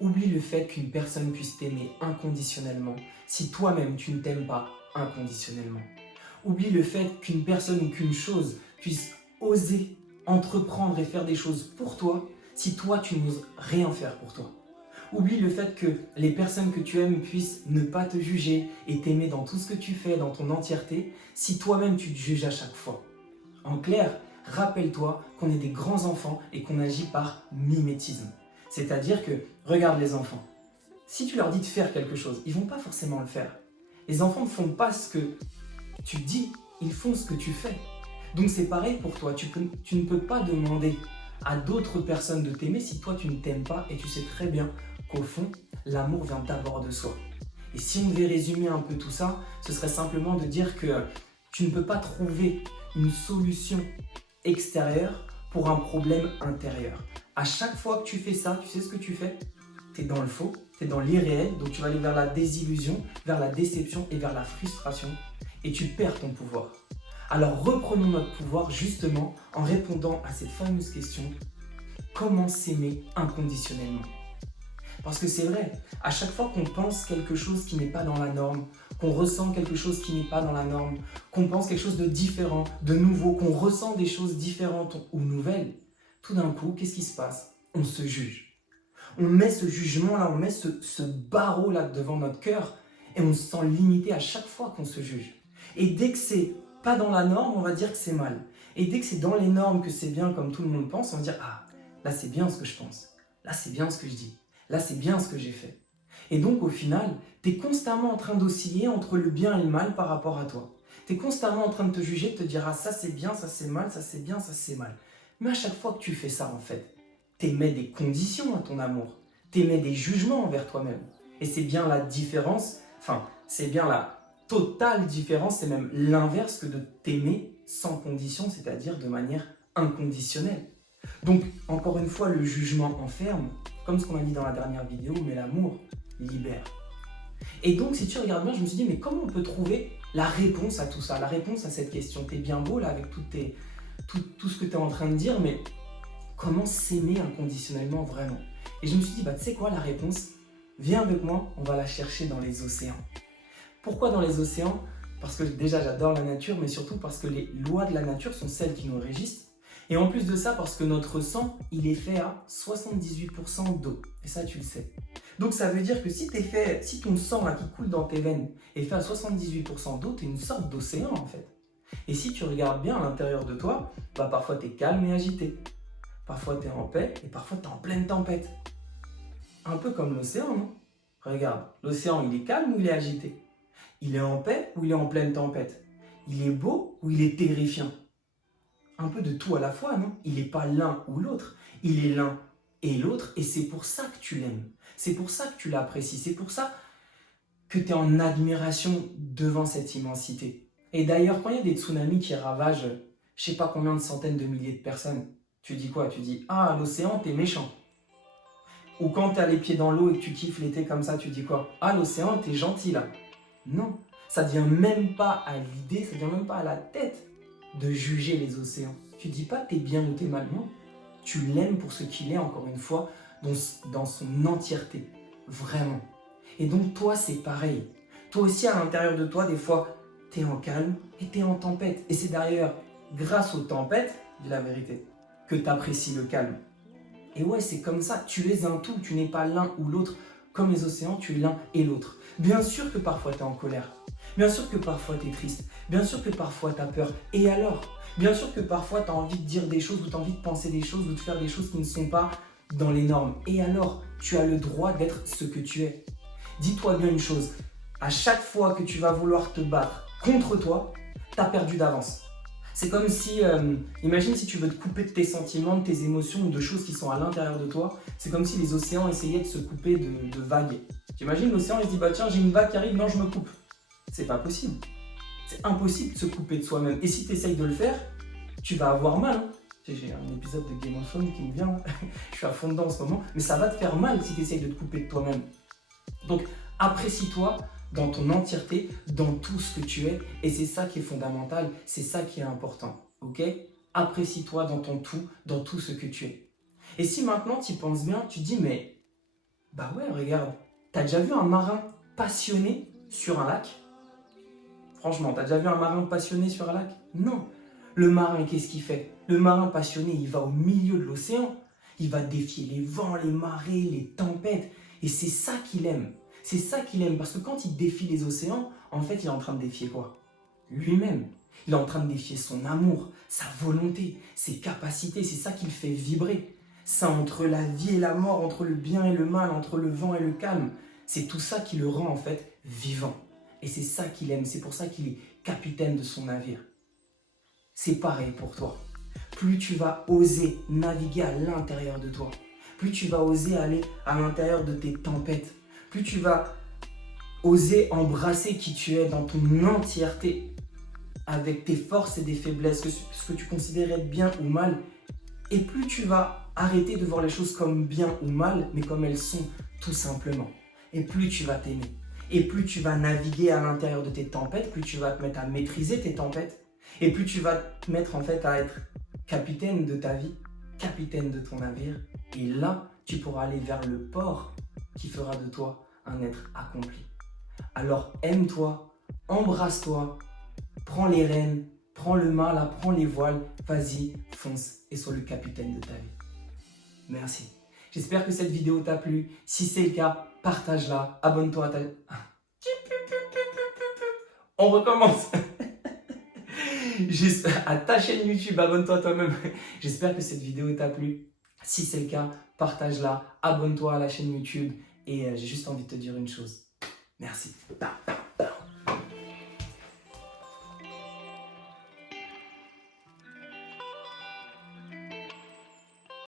Oublie le fait qu'une personne puisse t'aimer inconditionnellement si toi-même tu ne t'aimes pas inconditionnellement. Oublie le fait qu'une personne ou qu'une chose puisse oser entreprendre et faire des choses pour toi si toi tu n'oses rien faire pour toi. Oublie le fait que les personnes que tu aimes puissent ne pas te juger et t'aimer dans tout ce que tu fais, dans ton entièreté, si toi-même tu te juges à chaque fois. En clair, rappelle-toi qu'on est des grands enfants et qu'on agit par mimétisme. C'est-à-dire que, regarde les enfants, si tu leur dis de faire quelque chose, ils ne vont pas forcément le faire. Les enfants ne font pas ce que tu dis, ils font ce que tu fais. Donc c'est pareil pour toi, tu ne peux pas demander à d'autres personnes de t'aimer si toi tu ne t'aimes pas et tu sais très bien qu'au fond, l'amour vient d'abord de soi. Et si on devait résumer un peu tout ça, ce serait simplement de dire que tu ne peux pas trouver une solution extérieure pour un problème intérieur. À chaque fois que tu fais ça, tu sais ce que tu fais? Tu es dans le faux, tu es dans l'irréel, donc tu vas aller vers la désillusion, vers la déception et vers la frustration et tu perds ton pouvoir. Alors reprenons notre pouvoir justement en répondant à cette fameuse question: comment s'aimer inconditionnellement? Parce que c'est vrai, à chaque fois qu'on pense quelque chose qui n'est pas dans la norme, qu'on ressent quelque chose qui n'est pas dans la norme, qu'on pense quelque chose de différent, de nouveau, qu'on ressent des choses différentes ou nouvelles, tout d'un coup, qu'est-ce qui se passe? On se juge. On met ce jugement-là, on met ce barreau-là devant notre cœur et on se sent limité à chaque fois qu'on se juge. Et dès que c'est pas dans la norme, on va dire que c'est mal. Et dès que c'est dans les normes, que c'est bien comme tout le monde pense, on va dire: ah, là c'est bien ce que je pense, là c'est bien ce que je dis, là c'est bien ce que j'ai fait. Et donc au final, tu es constamment en train d'osciller entre le bien et le mal par rapport à toi. Tu es constamment en train de te juger, de te dire: ah ça c'est bien, ça c'est mal, ça c'est bien, ça c'est mal. Mais à chaque fois que tu fais ça en fait, tu émets des conditions à ton amour, tu émets des jugements envers toi-même. Et c'est bien la différence, c'est bien la totale différence, c'est même l'inverse que de t'aimer sans condition, c'est-à-dire de manière inconditionnelle. Donc, encore une fois, le jugement enferme, comme ce qu'on a dit dans la dernière vidéo, mais l'amour libère. Et donc, si tu regardes bien, je me suis dit, mais comment on peut trouver la réponse à tout ça, la réponse à cette question? T'es bien beau là avec tout ce que tu es en train de dire, mais comment s'aimer inconditionnellement vraiment? Et je me suis dit, tu sais quoi, la réponse, viens avec moi, on va la chercher dans les océans. Pourquoi dans les océans? Parce que déjà j'adore la nature, mais surtout parce que les lois de la nature sont celles qui nous régissent. Et en plus de ça, parce que notre sang, il est fait à 78% d'eau. Et ça, tu le sais. Donc ça veut dire que si ton sang là, qui coule dans tes veines est fait à 78% d'eau, tu es une sorte d'océan en fait. Et si tu regardes bien à l'intérieur de toi, parfois tu es calme et agité. Parfois tu es en paix et parfois tu es en pleine tempête. Un peu comme l'océan, non? Regarde, l'océan, il est calme ou il est agité? Il est en paix ou il est en pleine tempête? Il est beau ou il est terrifiant? Un peu de tout à la fois, non? Il n'est pas l'un ou l'autre, il est l'un et l'autre, et c'est pour ça que tu l'aimes. C'est pour ça que tu l'apprécies, c'est pour ça que tu es en admiration devant cette immensité. Et d'ailleurs, quand il y a des tsunamis qui ravagent je sais pas combien de centaines de milliers de personnes, tu dis quoi? Tu dis: ah, l'océan, t'es méchant. Ou quand tu as les pieds dans l'eau et que tu kiffes l'été comme ça, tu dis quoi? Ah, l'océan, t'es gentil là. Non, ça ne vient même pas à l'idée, ça ne vient même pas à la tête de juger les océans. Tu dis pas t'es bien ou t'es mal, non. Tu l'aimes pour ce qu'il est, encore une fois, dans son entièreté. Vraiment. Et donc toi, c'est pareil. Toi aussi, à l'intérieur de toi, des fois, t'es en calme et t'es en tempête. Et c'est d'ailleurs grâce aux tempêtes, dis la vérité, que t'apprécies le calme. Et ouais, c'est comme ça, tu es un tout, tu n'es pas l'un ou l'autre. Comme les océans, tu es l'un et l'autre. Bien sûr que parfois tu es en colère, bien sûr que parfois tu es triste, bien sûr que parfois tu as peur. Et alors? Bien sûr que parfois tu as envie de dire des choses ou tu as envie de penser des choses ou de faire des choses qui ne sont pas dans les normes. Et alors? Tu as le droit d'être ce que tu es. Dis-toi bien une chose, à chaque fois que tu vas vouloir te battre contre toi, tu as perdu d'avance. C'est comme si, imagine si tu veux te couper de tes sentiments, de tes émotions ou de choses qui sont à l'intérieur de toi, c'est comme si les océans essayaient de se couper de vagues. T'imagines l'océan, il se dit: bah tiens, j'ai une vague qui arrive, non, je me coupe. C'est pas possible. C'est impossible de se couper de soi-même. Et si tu essayes de le faire, tu vas avoir mal. Hein. J'ai un épisode de Game of Thrones qui me vient, je suis à fond dedans en ce moment, mais ça va te faire mal si tu essayes de te couper de toi-même. Donc, apprécie-toi dans ton entièreté, dans tout ce que tu es, et c'est ça qui est fondamental, c'est ça qui est important, ok? Apprécie-toi dans ton tout, dans tout ce que tu es. Et si maintenant tu y penses bien, tu te dis: mais Bah ouais, regarde. T'as déjà vu un marin passionné sur un lac? Franchement, t'as déjà vu un marin passionné sur un lac? Non. Le marin, qu'est-ce qu'il fait? Le marin passionné, il va au milieu de l'océan. Il va défier les vents, les marées, les tempêtes. Et c'est ça qu'il aime. C'est ça qu'il aime. Parce que quand il défie les océans, en fait, il est en train de défier quoi? Lui-même. Il est en train de défier son amour, sa volonté, ses capacités. C'est ça qui le fait vibrer. Ça, entre la vie et la mort, entre le bien et le mal, entre le vent et le calme. C'est tout ça qui le rend en fait vivant. Et c'est ça qu'il aime. C'est pour ça qu'il est capitaine de son navire. C'est pareil pour toi. Plus tu vas oser naviguer à l'intérieur de toi, plus tu vas oser aller à l'intérieur de tes tempêtes, plus tu vas oser embrasser qui tu es dans ton entièreté, avec tes forces et des faiblesses, ce que tu considères être bien ou mal, et plus tu vas arrêter de voir les choses comme bien ou mal, mais comme elles sont tout simplement. Et plus tu vas t'aimer. Et plus tu vas naviguer à l'intérieur de tes tempêtes, plus tu vas te mettre à maîtriser tes tempêtes, et plus tu vas te mettre en fait à être capitaine de ta vie, capitaine de ton navire. Et là, tu pourras aller vers le port qui fera de toi un être accompli. Alors aime-toi, embrasse-toi, prends les rênes, prends le mât là, prends les voiles, vas-y, fonce et sois le capitaine de ta vie. Merci. J'espère que cette vidéo t'a plu. Si c'est le cas, partage-la, abonne-toi à ta... On recommence. À ta chaîne YouTube, abonne-toi toi-même. J'espère que cette vidéo t'a plu. Si c'est le cas, partage-la, abonne-toi à la chaîne YouTube. Et j'ai juste envie de te dire une chose. Merci.